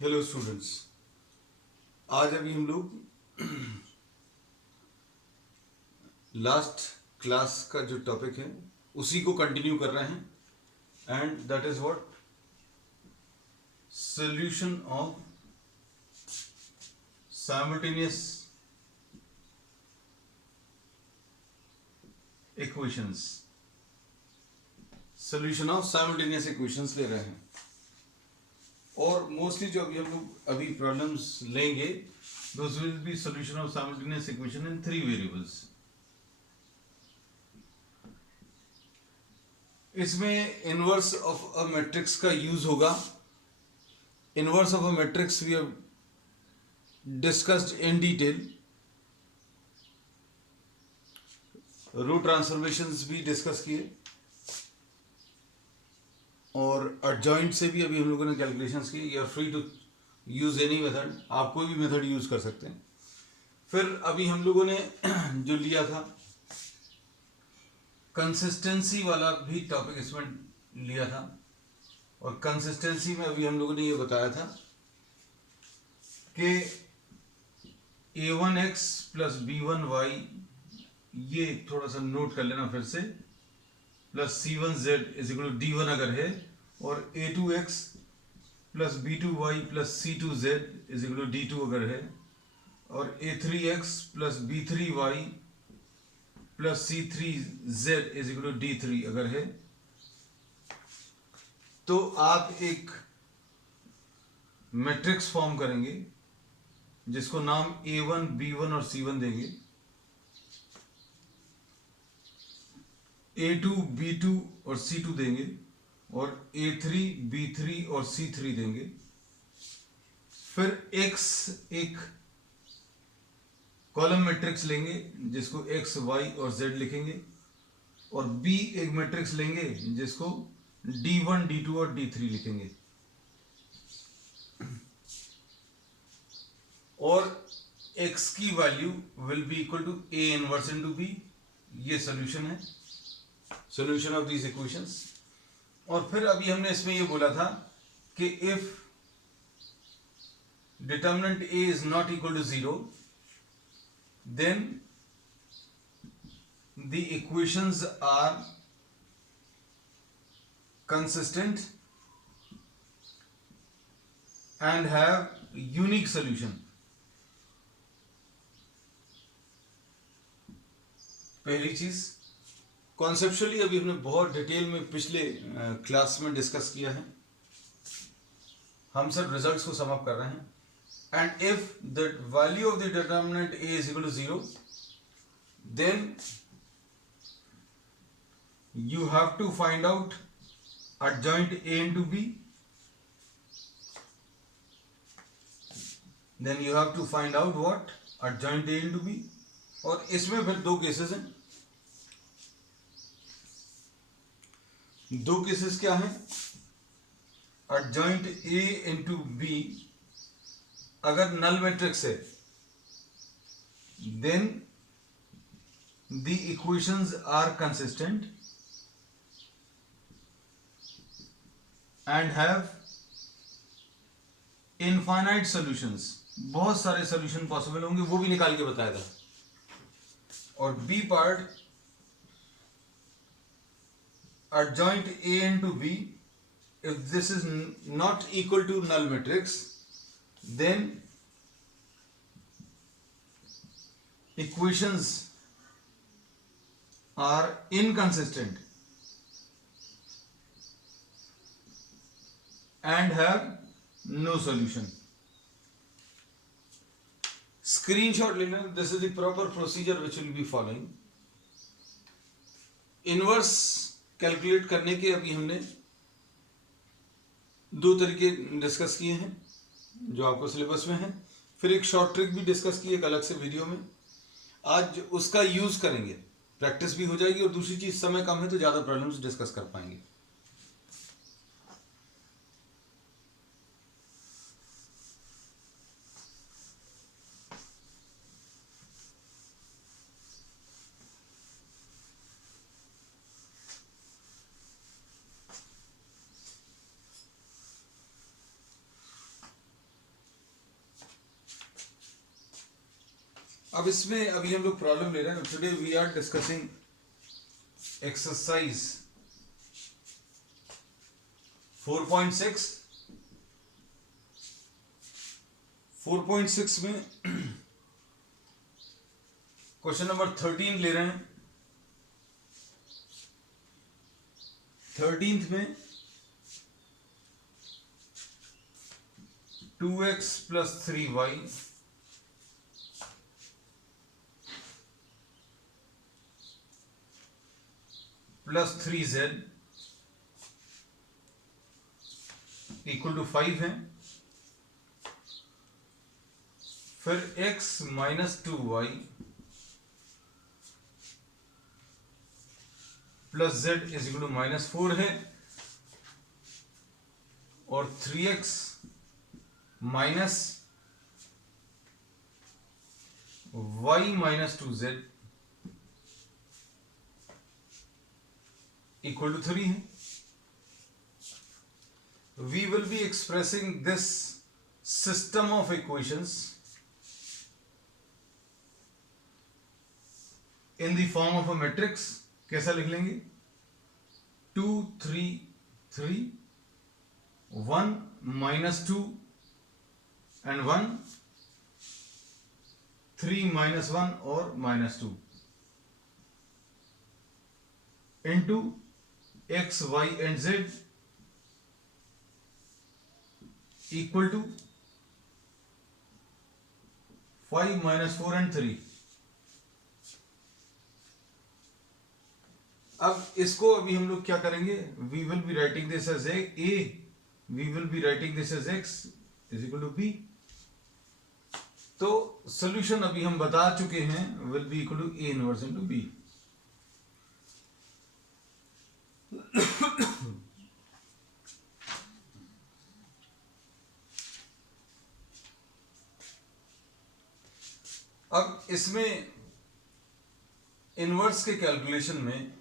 Hello students. आज अभी हम लोग लास्ट क्लास का जो टॉपिक है उसी को कंटिन्यू कर रहे हैं and that is what solution of simultaneous equations. Solution of simultaneous equations ले रहे हैं और मोस्टली जो अभी हम लोग अभी प्रॉब्लम्स लेंगे those will be solution of simultaneous equation in 3 variables. इसमें इनवर्स ऑफ अ मैट्रिक्स का यूज होगा। Inverse of a matrix we have discussed in detail. Row transformations भी डिस्कस किए और एडजॉइंट से भी अभी हम लोगों ने कैलकुलेशंस की। You are free to use any method, आप कोई भी मेथड यूज कर सकते हैं। फिर अभी हम लोगों ने जो लिया था कंसिस्टेंसी वाला भी टॉपिक इसमें लिया था और कंसिस्टेंसी में अभी हम लोगों ने ये बताया था कि a1x प्लस b1y, ये थोड़ा सा नोट कर लेना फिर से, plus c1z is equal to d1 अगर है, और a2x plus b2y plus c2z is equal to d2 अगर है, और a3x plus b3y plus c3z is equal to d3 अगर है, तो आप एक मैट्रिक्स फॉर्म करेंगे जिसको नाम a1, b1 और c1 देंगे, a2, b2 और c2 देंगे, और a3, b3 और c3 देंगे। फिर x एक कॉलम मैट्रिक्स लेंगे जिसको x, y और z लिखेंगे, और b एक मैट्रिक्स लेंगे जिसको d1, d2 और d3 लिखेंगे, और x की value will be equal to a inverse into b। ये सॉल्यूशन है, सॉल्यूशन ऑफ दीज इक्वेशंस। और फिर अभी हमने इसमें ये बोला था कि if determinant a is not equal to 0 then the equations are consistent and have unique solution। पहली चीज कॉन्सेप्चुअली अभी हमने बहुत डिटेल में पिछले क्लास में डिस्कस किया है, हम सब रिजल्ट्स को सम अप कर रहे हैं। and if the value of the determinant a is equal to 0 then you have to find out adjoint a into b, then you have to find out what adjoint a into b। और इसमें फिर दो cases हैं। दो cases क्या हैं? adjoint a into b अगर null matrix है then the equations are consistent and have infinite solutions। बहुत सारे सॉल्यूशन पॉसिबल होंगे, वो भी निकाल के बताया था। और B part adjoint a into b, if this is not equal to null matrix then equations are inconsistent and have no solution। Screenshot लेना, this is the proper procedure which will be following. Inverse calculate करने के अभी हमने दो तरीके discuss किए हैं जो आपको सिलेबस में है, फिर एक शॉर्ट ट्रिक भी डिस्कस की एक अलग से वीडियो में। आज उसका यूज करेंगे, प्रैक्टिस भी हो जाएगी, और दूसरी चीज समय कम है तो ज्यादा प्रॉब्लम्स डिस्कस कर पाएंगे। अब इसमें अभी हम लोग प्रॉब्लम ले रहे हैं. Today we are discussing exercise 4.6. 4.6 में क्वेश्चन नंबर 13 ले रहे हैं. 13th में 2x plus 3y plus 3z equal to 5 है. फिर x minus 2y plus z is equal to minus 4 है. और 3x minus y minus 2z equal to 3 है. We will be expressing this system of equations in the form of a matrix. कैसा लिख लेंगे? 2 3 3 1 minus 2 and 1 3 minus 1 और minus 2 into x, y and z equal to 5 minus 4 and 3. अब इसको अभी हम लोग क्या करेंगे? We will be writing this as a, we will be writing this as x is equal to b. तो solution अभी हम बता चुके हैं will be equal to a inverse into b. अब इसमें इनवर्स के कैलकुलेशन में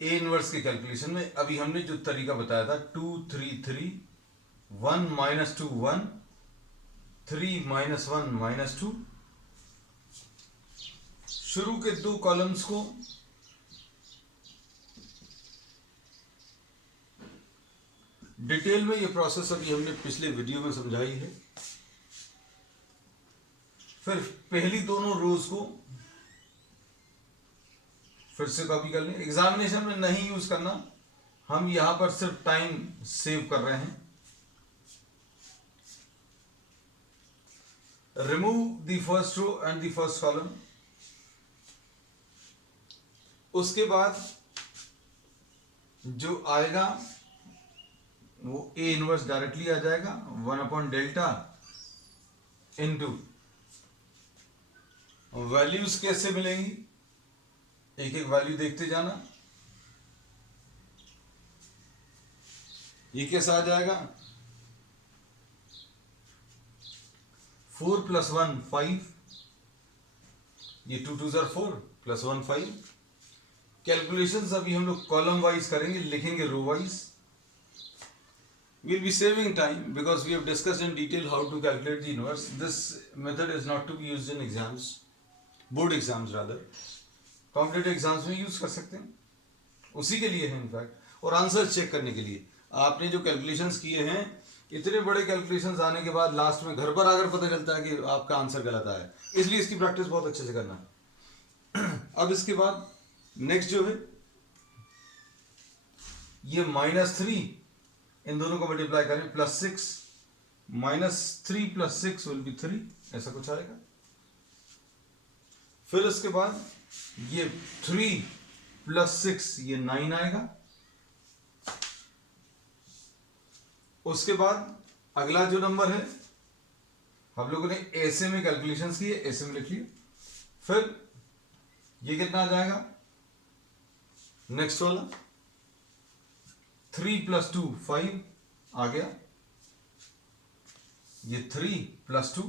ए इनवर्स के कैलकुलेशन में अभी हमने जो तरीका बताया था 2 3 3 1 माइनस 2 1 3 माइनस 1 माइनस 2 शुरू के दो कॉलम्स को डिटेल में ये प्रोसेस अभी हमने पिछले वीडियो में समझाई है. फिर पहली दोनों रोज को फिर से कॉपी कर लें. एग्जामिनेशन में नहीं यूज करना, हम यहां पर सिर्फ टाइम सेव कर रहे हैं. Remove the first row and the first column. उसके बाद जो आएगा वो ए इनवर्स डायरेक्टली आ जाएगा 1/डेल्टा इनटू वैल्यूज कैसे मिलेंगी, एक एक वैल्यू देखते जाना. ये कैसा आ जाएगा? 4 + 1 5, ये 2 2 4 + 1 5. कैलकुलेशंस अभी हम लोग कॉलम वाइज करेंगे, लिखेंगे row wise. We'll be saving time because we have discussed in detail how to calculate the inverse. This method is not to be used in exams, board exams rather. Competitive exams में use कर सकते हैं, उसी के लिए है in fact, और answer check करने के लिए. आपने जो कैलकुलेशंस किए हैं, इतने बड़े कैलकुलेशंस आने के बाद लास्ट में घर पर आकर पता चलता है कि आपका आंसर गलत आया, इसलिए इसकी प्रैक्टिस बहुत अच्छे से करना है. अब इसके बाद नेक्स्ट जो है ये -3, इन दोनों को मल्टीप्लाई करें +6 -3 + 6 विल बी 3, ऐसा कुछ आएगा. फिर उसके बाद ये 3 + 6 ये 9 आएगा. उसके बाद अगला जो नंबर है हम लोगों ने ऐसे में कैलकुलेशंस किए, ऐसे में लिख लिए. फिर ये कितना आ जाएगा नेक्स्ट वाला? 3 + 2 5 आ गया. ये 3 + 2.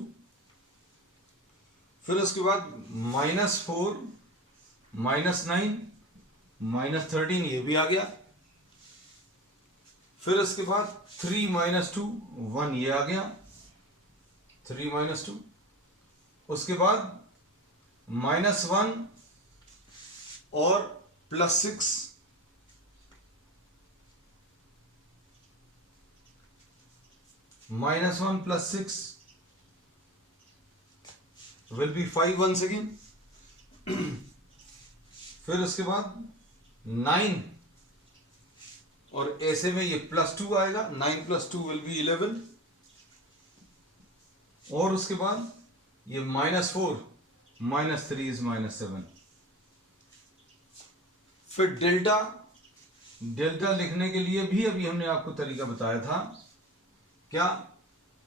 फिर उसके बाद -4 -9 -13 ये भी आ गया. फिर उसके बाद 3 - 2 1 ये आ गया. 3 माइनस 2, उसके बाद -1 और +6, -1 + 6 विल बी 5 वंस अगेन। फिर उसके बाद 9, और ऐसे में ये +2 आएगा, 9 + 2 विल बी 11, और उसके बाद ये -4 -3 इज -7। फिर डेल्टा लिखने के लिए भी अभी हमने आपको तरीका बताया था, क्या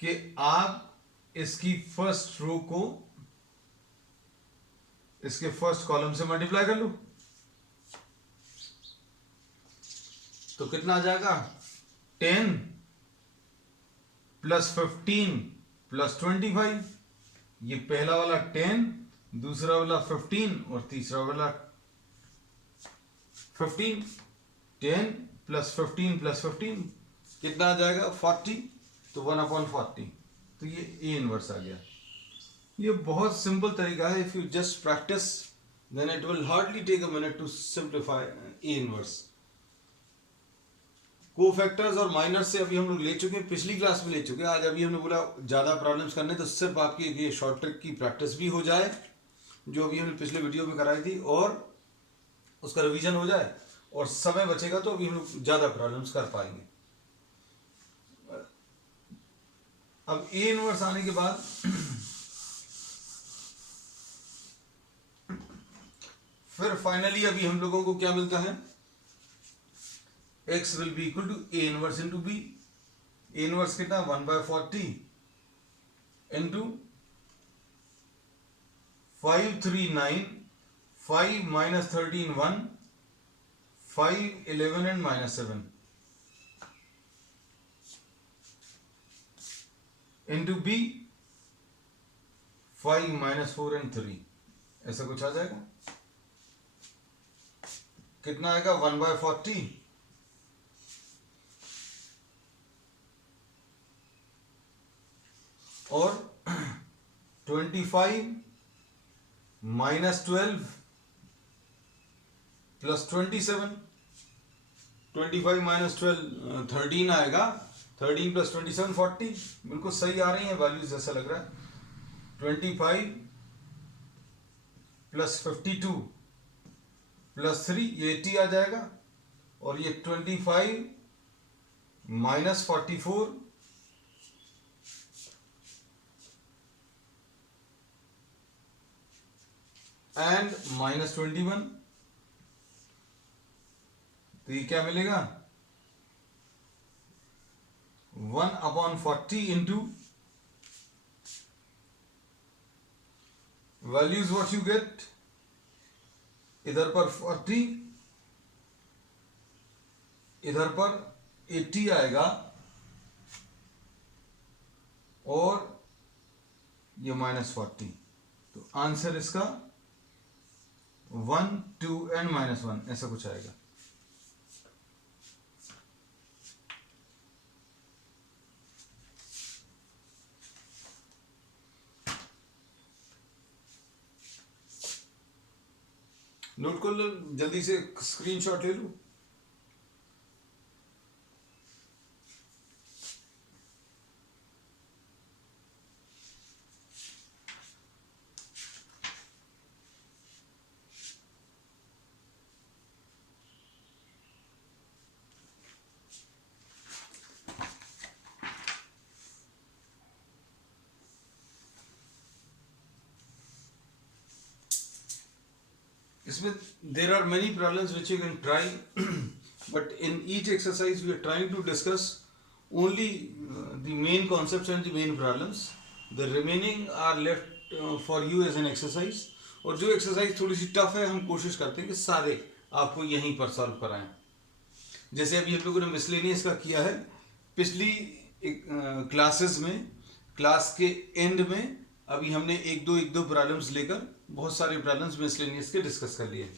कि आप इसकी फर्स्ट रो को इसके फर्स्ट कॉलम से मल्टीप्लाई कर लो, तो कितना आ जाएगा, 10 + 15 + 25। ये पहला वाला 10, दूसरा वाला 15 और तीसरा वाला 15। 10 + 15 + 15 कितना आ जाएगा, 40। तो 1/40, तो ये ए इनवर्स आ गया। ये बहुत सिंपल तरीका है। If you just practise then it will hardly take a minute to simplify a inverse. Cofactors और माइनर्स से अभी हम लोग ले चुके हैं, पिछली क्लास में ले चुके हैं। आज अभी हमने बोला ज़्यादा प्रॉब्लम्स करने, तो सिर्फ आपकी ये शॉर्ट ट्रिक की प्रैक्टिस भी हो जाए जो अभी हमने पिछले वीडियो में कराई थी, और उसका रिवीजन हो जाए, और समय बचेगा तो अभी हम लोग ज़्यादा प्रॉब्लम्स कर पाएंगे। अब ए इनवर्स आने के बाद फिर फाइनली अभी हम लोगों को क्या मिलता है, x will be equal to A inverse into B. A inverse कितना, 1/40 into 539, 5 - 13 1, 5 11 and -7 into B 5 -4 and 3, ऐसा कुछ आ जाएगा। कितना आएगा, 1/40 और 25 - 12 + 27। 25 - 12 13 आएगा, 13 + 27 40। बिल्कुल सही आ रही है वैल्यूज, जैसा लग रहा है। 25 + 52 + 3 ये 80 आ जाएगा, और ये 25 - 44 एंड -21, तो ये क्या मिलेगा, 1/40 into values what you get, इधर पर 40, इधर पर 80 आएगा, और ये -40। तो आंसर इसका 1 2 एंड -1 ऐसा कुछ आएगा। नोट कर लो, जल्दी से स्क्रीनशॉट ले लो। इसमें there are many problems which you can try, but in each exercise we are trying to discuss only the main concepts and the main problems. The remaining are left for you as an exercise. और जो exercise थोड़ी सी tough है, हम कोशिश करते हैं कि सारे आपको यहीं पर सॉल्व कराएं। जैसे अभी हम लोगों ने मिसलेनियस का किया है, पिछली क्लासेस में, क्लास के एंड में अभी हमने एक दो प्रॉब्लम्स लेकर बहुत सारे प्रॉब्लम्स मिसलेनियस के डिस्कस कर लिए।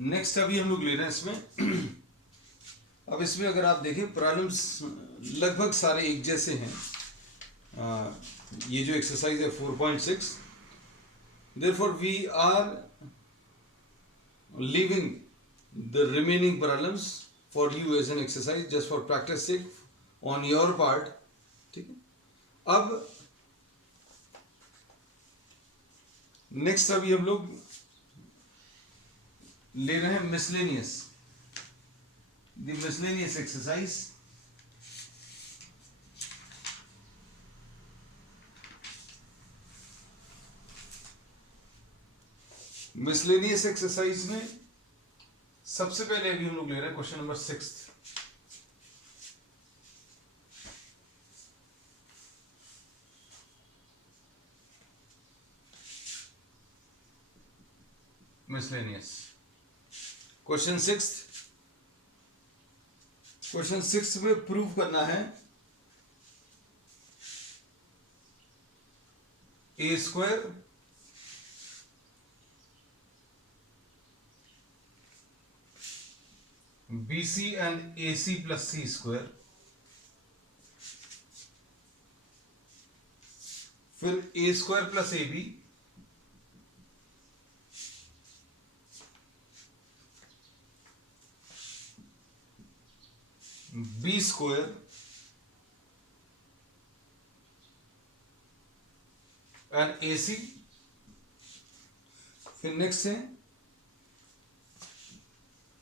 नेक्स्ट अभी हम लोग ले रहे हैं इसमें अब इसमें अगर आप देखें प्रॉब्लम्स लगभग सारे एक जैसे हैं। ये जो एक्सरसाइज है 4.6, therefore we are leaving the remaining problems for you as an exercise just for practice sake on your part, ठीक है। अब नेक्स्ट अभी हम लोग ले रहे हैं miscellaneous, the miscellaneous exercise. Miscellaneous exercise में सबसे पहले अभी हम लोग ले रहे हैं question number 6। Miscellaneous question 6। Question 6 में प्रूव करना है ए square BC and AC plus C square, फिर A square plus AB, B square and AC, फिर नेक्स्ट है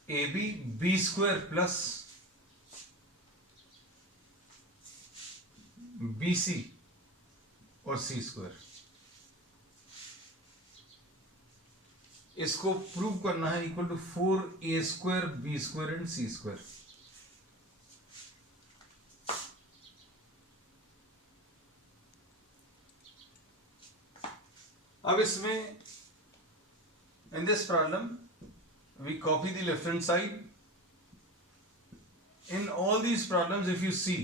AB B square plus BC और C square। इसको प्रूव करना है equal to 4A square B square and C square। अब इसमें in this problem we copy the left hand side. In all these problems, if you see,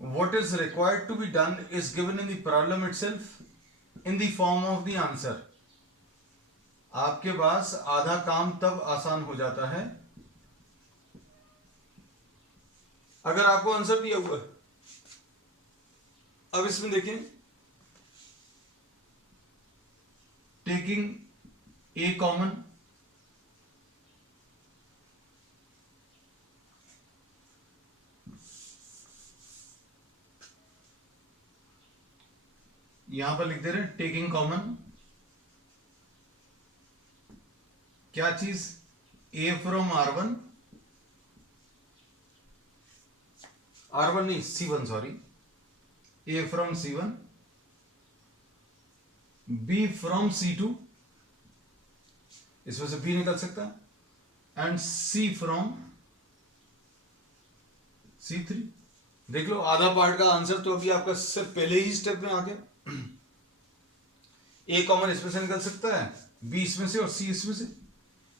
what is required to be done is given in the problem itself in the form of the answer. आपके पास आधा काम तब आसान हो जाता है अगर आपको आंसर दिया हुआ है। अब इसमें देखें, टेकिंग ए कॉमन, यहां पर लिख दे रहे हैं टेकिंग कॉमन क्या चीज, ए फ्रॉम R1, R1 नहीं C1 sorry, A from C1, B from C2, इसमें से बी निकल सकता है, एंड सी फ्रॉम C3। देख लो आधा पार्ट का आंसर तो अभी आपका सिर्फ पहले ही स्टेप में आ गया। ए कॉमन इसमें से निकल सकता है, बी इसमें से और सी इसमें से।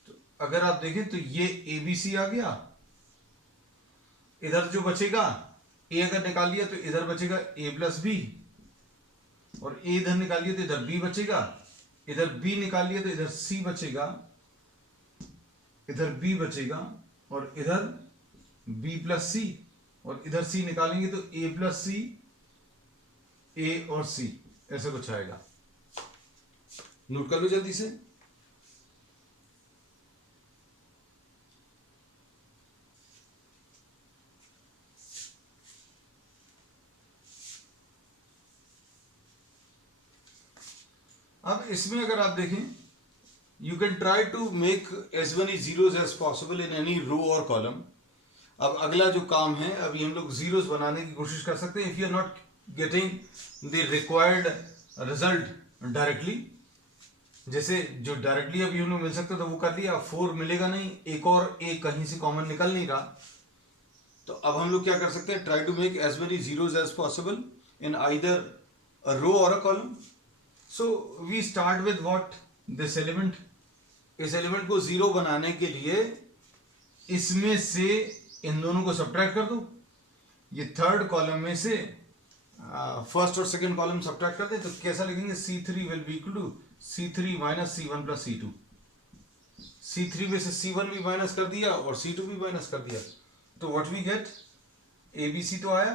तो अगर आप देखें तो ये ए बी सी आ गया, इधर जो बचेगा ए अगर निकाल लिया तो इधर बचेगा ए प्लस बी, और ए इधर निकाल लिया तो इधर बी बचेगा, इधर बी निकाल लिया तो इधर सी बचेगा, इधर बी बचेगा, और इधर बी प्लस सी, और इधर सी निकालेंगे तो ए प्लस सी, ए और सी, ऐसा कुछ आएगा। नोट कर लो जल्दी से। अब इसमें अगर आप देखें, you can try to make as many zeros as possible in any row और कॉलम। अब अगला जो काम है, अभी हम लोग जीरोस बनाने की कोशिश कर सकते हैं। If you are not getting the required result directly, जैसे जो डायरेक्टली अभी हम लोग मिल सकते तो वो कर लिया, 4 मिलेगा नहीं, एक और एक कहीं से कॉमन निकल नहीं रहा, तो अब हम लोग क्या कर सकते हैं, try to make as many zeros as possible in either a row और a column. So we start with what, this element. इस एलिमेंट को जीरो बनाने के लिए इसमें से इन दोनों को सब्ट्रैक्ट कर दो। ये थर्ड कॉलम में से फर्स्ट और सेकंड कॉलम सब्ट्रैक्ट कर दे तो कैसा लिखेंगे, C3 will be equal to C3 minus C1 plus C2। C3 में से C1 भी माइनस कर दिया और C2 भी माइनस कर दिया, तो व्हाट वी गेट, ABC तो आया।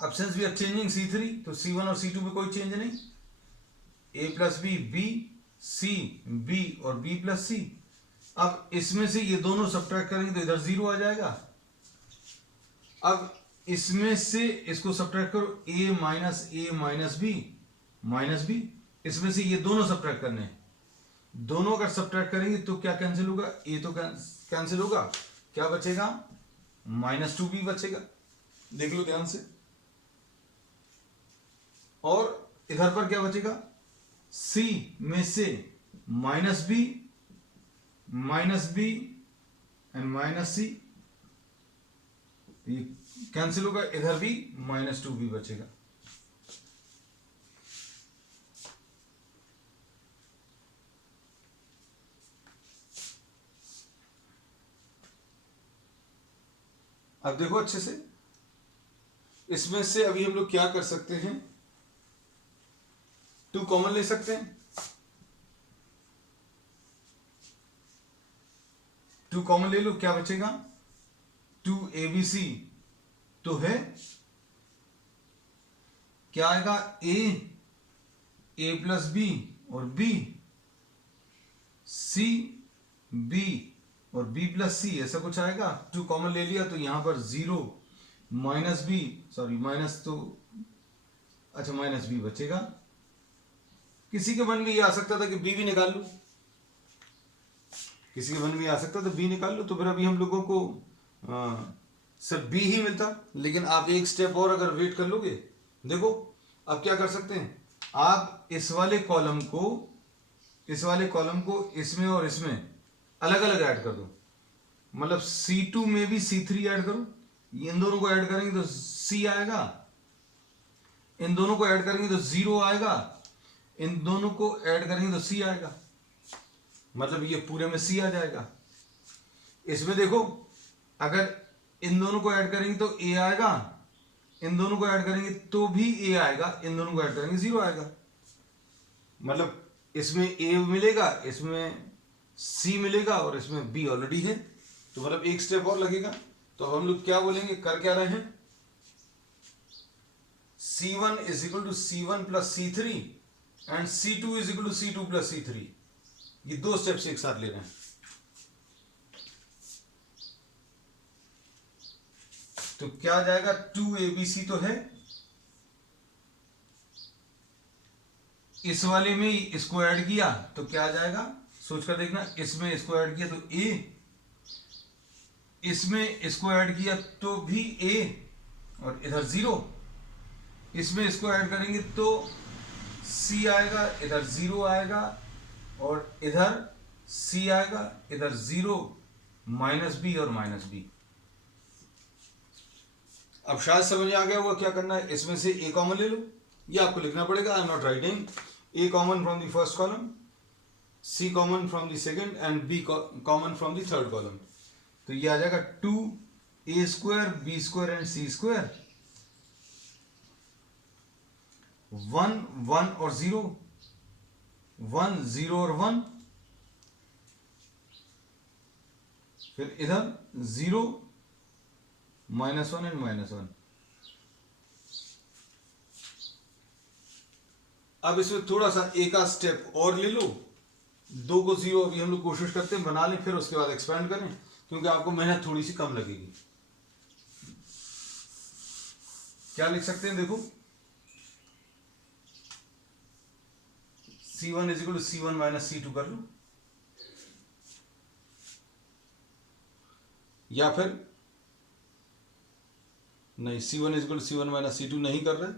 अब since we are changing C3, तो C1 और C2 में कोई चेंज नहीं, A plus B, B, C, B और B प्लस C। अब इसमें से ये दोनों सब्ट्रैक्ट करेंगे तो इधर 0 आ जाएगा। अब इसमें से इसको सब्ट्रैक्ट करो, A माइनस B, इसमें से ये दोनों सब्ट्रैक्ट करने हैं। दोनों अगर सब्ट्रैक्ट करेंगे तो क्या कैंसिल होगा, A तो कैंसिल होगा, क्या बचेगा, -2B बचेगा। देख लो ध्यान से। और इधर पर क्या बचेगा, C में से -B एंड -C, ये कैंसिल होगा, इधर भी -2B बचेगा। अब देखो अच्छे से, इसमें से अभी हम लोग क्या कर सकते हैं, 2 कॉमन ले सकते हैं। 2 कॉमन ले लो, क्या बचेगा, 2ABC तो है, क्या आएगा, A प्लस B और B, C, B और B प्लस C, ऐसा कुछ आएगा। 2 कॉमन ले लिया तो यहां पर 0 -B, सॉरी माइनस तो, अच्छा -B बचेगा। किसी के मन में ये आ सकता था कि B भी निकाल लो, किसी के मन में आ सकता था B निकाल लो, तो फिर अभी हम लोगों को सिर्फ B ही मिलता। लेकिन आप एक स्टेप और अगर वेट कर लोगे, देखो अब क्या कर सकते हैं, आप इस वाले कॉलम को इसमें और इसमें अलग अलग ऐड कर दो। मतलब C2 में भी C3 ऐड करो, इन दोनों को ऐड करेंगे तो C आएगा, इन दोनों को ऐड करेंगे तो 0 आएगा, इन दोनों को ऐड करेंगे तो C आएगा, मतलब ये पूरे में C आ जाएगा। इसमें देखो, अगर इन दोनों को ऐड करेंगे तो A आएगा, इन दोनों को ऐड करेंगे तो भी A आएगा, इन दोनों को ऐड करेंगे 0 आएगा। मतलब इसमें A मिलेगा, इसमें C मिलेगा और इसमें B ऑलरेडी है, तो मतलब एक स्टेप और लगेगा। तो अब हम लोग क्या बोलेंगे, कर क्या रहे हैं, C1 is equal to C1 plus C3 and C2 is equal to C2 plus C3। ये 2 स्टेप्स एक साथ ले रहे हैं। तो क्या आ जाएगा, 2ABC तो है, इस वाले में इसको ऐड किया तो क्या आ जाएगा, सोच कर देखना, इसमें इसको ऐड किया तो A, इसमें इसको ऐड किया तो भी A और इधर 0, इसमें इसको ऐड करेंगे तो C आएगा, इधर 0 आएगा और इधर C आएगा, इधर 0 -B और -B। अब शायद समझ में आ गया होगा क्या करना है, इसमें से A कॉमन ले लो, ये आपको लिखना पड़ेगा, I am not writing. A common from the first column, C common from the second and B common from the third column. तो ये आ जाएगा 2A² B² एंड C², 1 1 और 0, 1 0 और 1, फिर इधर 0 -1 एंड -1। अब इसमें थोड़ा सा एक आध स्टेप और ले लो, 2 को 0 अभी हम लोग कोशिश करते हैं बना लें, फिर उसके बाद एक्सपेंड करें, क्योंकि आपको मेहनत थोड़ी सी कम लगेगी। क्या लिख सकते हैं, देखो C1 is equal to C1 minus C2 कर लो, या फिर नहीं, C1 is equal to C1 minus C2 नहीं कर रहे,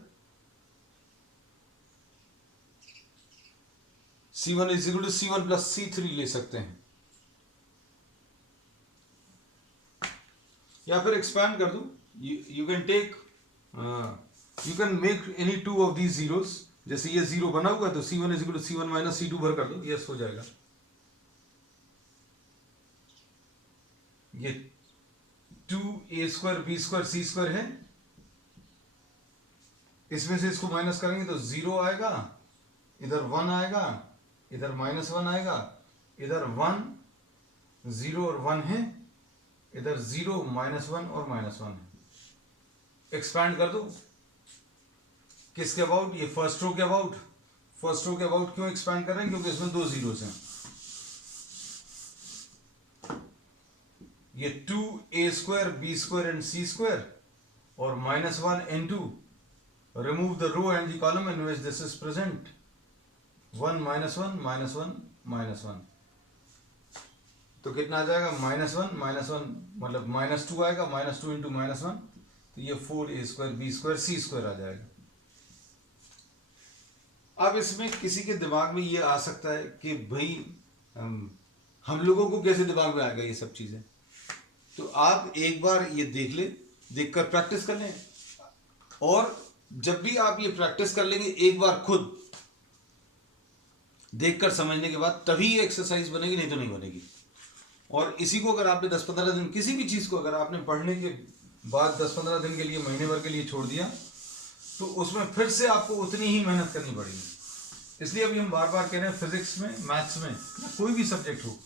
C1 is equal to C1 plus C3 ले सकते हैं, या फिर एक्सपैंड कर दो। You can take, you can make any 2 of these zeros. जैसे ये 0 बना हुआ है तो C1 is equal to C1 minus C2 भर कर दो, यस हो जाएगा। ये 2A² B² C² है, इसमें से इसको माइनस करेंगे तो 0 आएगा, इधर 1 आएगा, इधर -1 आएगा, इधर 1 0 और 1 है, इधर 0 -1 और -1 है। एक्सपैंड कर दो किसके अबाउट, ये फर्स्ट रो के अबाउट। फर्स्ट रो के अबाउट क्यों एक्सपैंड कर रहे हैं, क्योंकि इसमें 2 जीरोस हैं। ये 2a² b² एंड c² और -1 into remove the row and the column in which this is present, 1 -1 -1 -1, तो कितना आ जाएगा, -1 -1 मतलब -2 आएगा, -2 into -1, तो ये 4a² b² c² आ जाएगा। अब इसमें किसी के दिमाग में ये आ सकता है कि भाई हम लोगों को कैसे दिमाग में आएगा ये सब चीजें, तो आप एक बार ये देख ले, देखकर प्रैक्टिस कर लें, और जब भी आप ये प्रैक्टिस कर लेंगे एक बार खुद देखकर समझने के बाद, तभी ये एक्सरसाइज बनेगी, नहीं तो नहीं बनेगी। और इसी को अगर आपने 10-15 दिन, किसी भी चीज को अगर आपने पढ़ने के बाद 10-15 दिन के लिए, महीने भर के लिए छोड़ दिया, तो उसमें फिर से आपको उतनी ही मेहनत करनी पड़ेगी। इसलिए अभी हम बार बार कह रहे हैं, फिजिक्स में, मैथ्स में, या कोई भी सब्जेक्ट हो,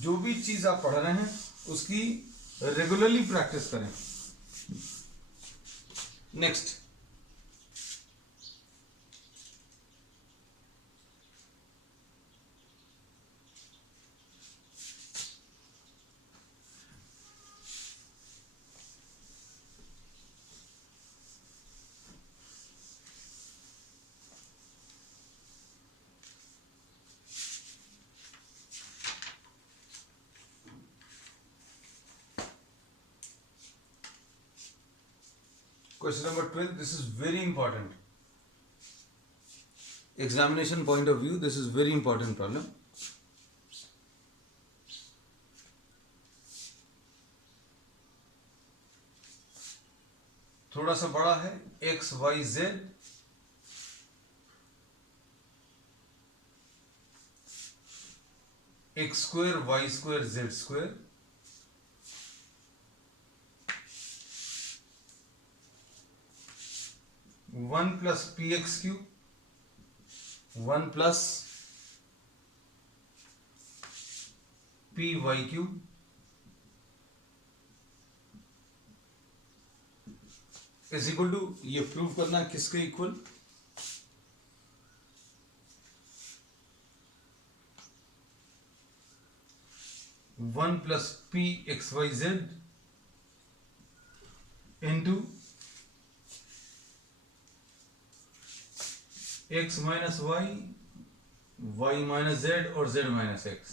जो भी चीज आप पढ़ रहे हैं उसकी रेगुलरली प्रैक्टिस करें। Next, question number 12, this is very important. Examination point of view, this is very important problem. थोड़ा सा बड़ा है, x y z x² y² z², one plus px³ 1 plus py³ is equal to, ये prove करना है किसके इक्वल, one plus pxyz into x minus Y, y minus Z और z माइनस एक्स।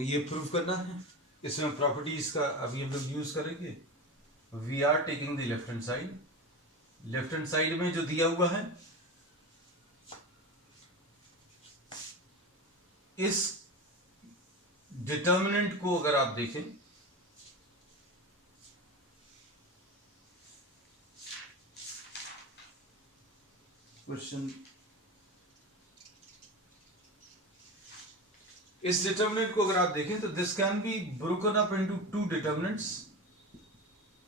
ये प्रूव करना है। इसमें प्रॉपर्टीज का अभी हम लोग यूज करेंगे। We are taking the left hand side, left hand side में जो दिया हुआ है, इस डिटर्मिनेंट को अगर आप देखें, क्वेश्चन, इस डिटर्मिनेंट को अगर आप देखें तो this can be broken up into 2 determinants.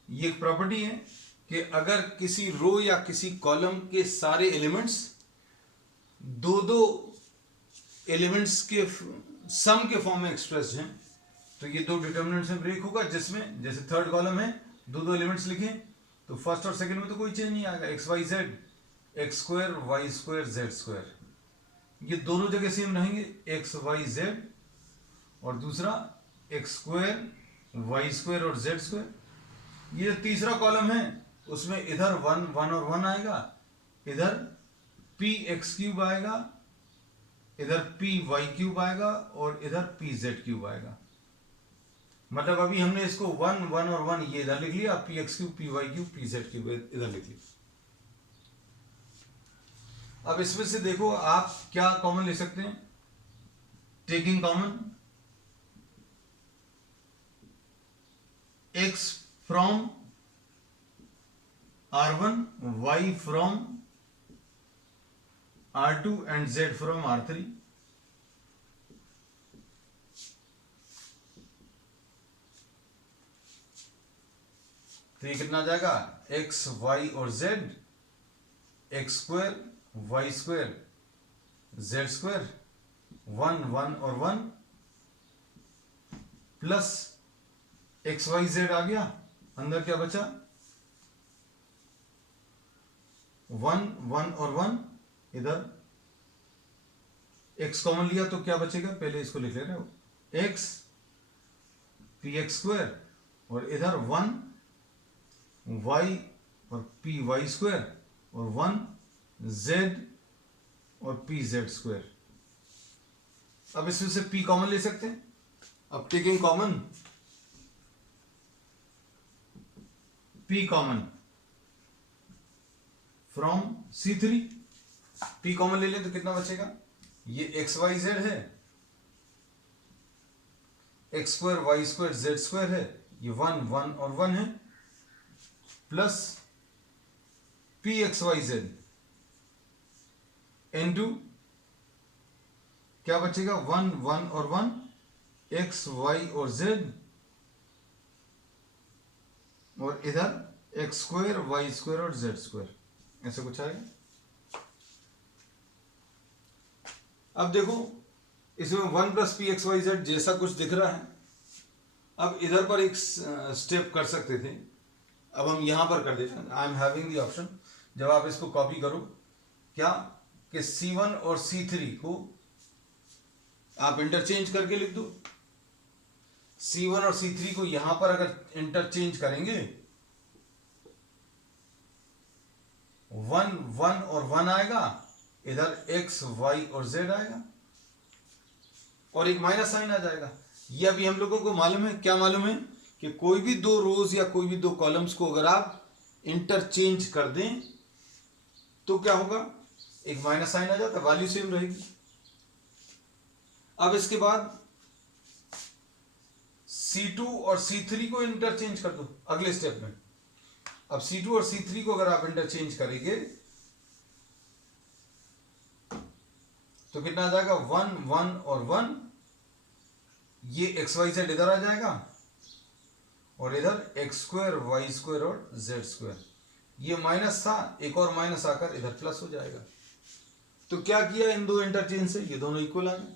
ये एक प्रॉपर्टी है कि अगर किसी रो या किसी कॉलम के सारे एलिमेंट्स दो एलिमेंट्स के सम के फॉर्म में एक्सप्रेस्ड हैं, तो ये 2 डिटर्मिनेंट्स में ब्रेक होगा, जिसमें जैसे थर्ड कॉलम है, दो एलिमेंट्स लिखें तो फर्स्ट और सेकंड में तो कोई चेंज नहीं आएगा, x Y Z, x² y² z², ये दोनों जगह सेम रहेंगे, x y z, और दूसरा x² y² और z²। ये तीसरा कॉलम है, उसमें इधर 1 1 और 1 आएगा, इधर px³ आएगा, इधर py³ आएगा और इधर pz³ आएगा। मतलब अभी हमने इसको 1 1 और 1 ये इधर लिख लिया, px³ py³ pz³ इधर लिख लिया। अब इसमें से देखो आप क्या कॉमन ले सकते हैं, taking common, x from r1, y from r2 and z from r3। तो ये कितना आ जाएगा, x y और z, x² y² z², 1 1 और 1 प्लस एक्स वाई जेड आ गया, अंदर क्या बचा 1 1 और 1, इधर x कॉमन लिया तो क्या बचेगा, पहले इसको लिख ले रहे हो, x पी एक्स स्क्वायर और इधर 1 y और पी वाई स्क्वायर और 1 z और पी जेड स्क्वायर। अब इसमें से p कॉमन ले सकते हैं। अब taking common p common from C3, p common ले लें तो कितना बचेगा, ये एक्स वाई जेड है, X square Y square Z square है, ये 1 1 और 1 है, plus P X Y Z into क्या बचेगा 1 1 और 1 एक्स वाई और जेड, और इधर एक्स स्क्वायर वाई स्क्वायर और जेड स्क्वायर, ऐसे कुछ आएगा। अब देखो इसमें 1 plus P X Y Z जैसा कुछ दिख रहा है। अब इधर पर एक स्टेप कर सकते थे, अब हम यहां पर कर देते हैं। I am having the option, जब आप इसको कॉपी करो क्या कि C1 और C3 को आप इंटरचेंज करके लिख दो। C1 और C3 को यहां पर अगर इंटरचेंज करेंगे 1 1 और 1 आएगा, इधर x y और z आएगा और एक माइनस साइन आ जाएगा। ये अभी हम लोगों को मालूम है, क्या मालूम है कि कोई भी दो रोज या कोई भी दो कॉलम्स को अगर आप इंटरचेंज कर दें तो क्या होगा, एक माइनस साइन आ जाता है, वैल्यू सेम रहेगी। अब इसके बाद C2 और C3 को इंटरचेंज कर दो अगले स्टेप में। अब C2 और C3 को अगर आप इंटरचेंज करेंगे तो कितना आ जाएगा 1 1 और 1, ये एक्स वाई जेड इधर आ जाएगा और इधर एक्स स्क्वायर वाई स्क्वायर और जेड स्क्वायर, ये माइनस था, एक और माइनस आकर इधर प्लस हो जाएगा। तो क्या किया इन दो इंटरचेंज से, ये दोनों इक्वल आ गए,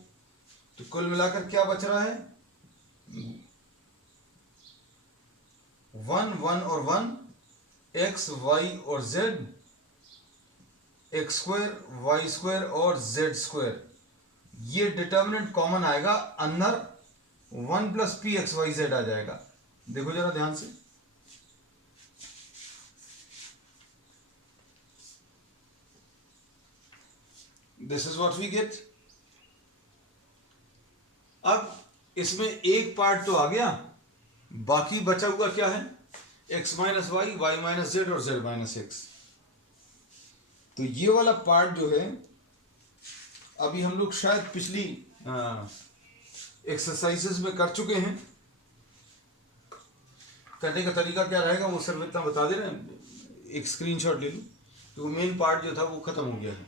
तो कुल मिलाकर क्या बच रहा है 1 1 और 1 एक्स वाई और Z, X square Y square और जेड स्क्वायर, ये डिटर्मिनेंट कॉमन आएगा, अंदर 1 plus P X Y Z आ जाएगा। देखो जरा ध्यान से, this is what we get. अब इसमें एक पार्ट तो आ गया, बाकी बचा हुआ क्या है, x minus Y, Y minus Z और z माइनस एक्स। तो ये वाला पार्ट जो है अभी हम लोग शायद पिछली एक्सरसाइजेस में कर चुके हैं। करने का तरीका क्या रहेगा वो सिर्फ इतना बता दे रहे हैं, एक स्क्रीनशॉट ले लो, तो मेन पार्ट जो था वो खत्म हो गया है।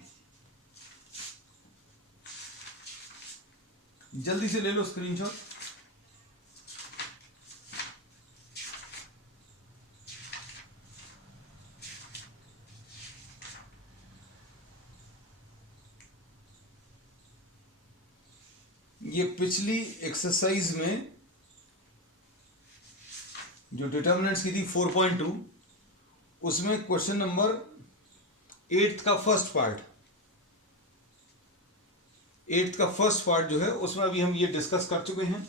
जल्दी से ले लो स्क्रीनशॉट। ये पिछली एक्सरसाइज में जो डिटर्मिनेंट्स की थी 4.2, उसमें क्वेश्चन नंबर 8 का फर्स्ट पार्ट जो है उसमें अभी हम ये डिस्कस कर चुके हैं,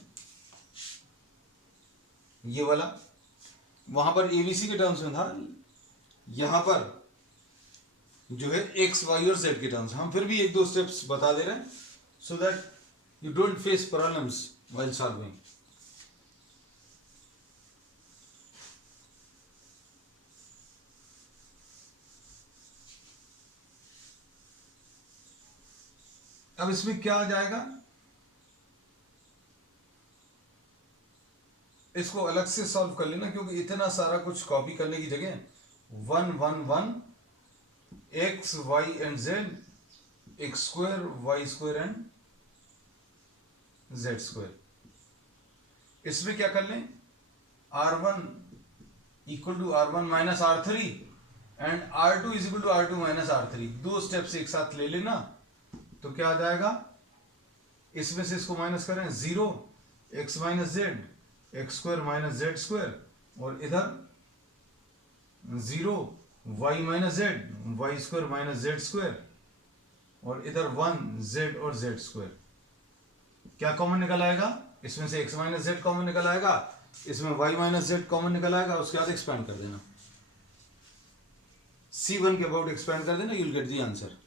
ये वाला। वहां पर एबीसी के टर्म्स में था, यहां पर जो है एक्स वाई और जेड के टर्म्स। हम फिर भी एक दो स्टेप्स बता दे रहे हैं so that you don't face problems while solving. अब इसमें क्या आ जाएगा, इसको अलग से सॉल्व कर लेना, क्योंकि इतना सारा कुछ कॉपी करने की जगह 1 1 1 X Y and Z, X square Y square and Z square. इसमें क्या कर लें, R1 equal to R1 minus R3 and R2 is equal to R2 minus R3, दो स्टेप्स एक साथ ले लेना, तो क्या आ जाएगा इसमें से इसको माइनस करें, 0 x minus Z X square minus Z square, और इधर 0 y minus Z Y square minus Z square, और इधर 1 z और z स्क्वायर। क्या कॉमन निकल आएगा? इसमें से x माइनस जेड कॉमन निकल आएगा, इसमें y माइनस जेड कॉमन निकल आएगा, उसके बाद एक्सपेंड कर देना, C1 के अबाउट एक्सपेंड कर देना, you will get the answer.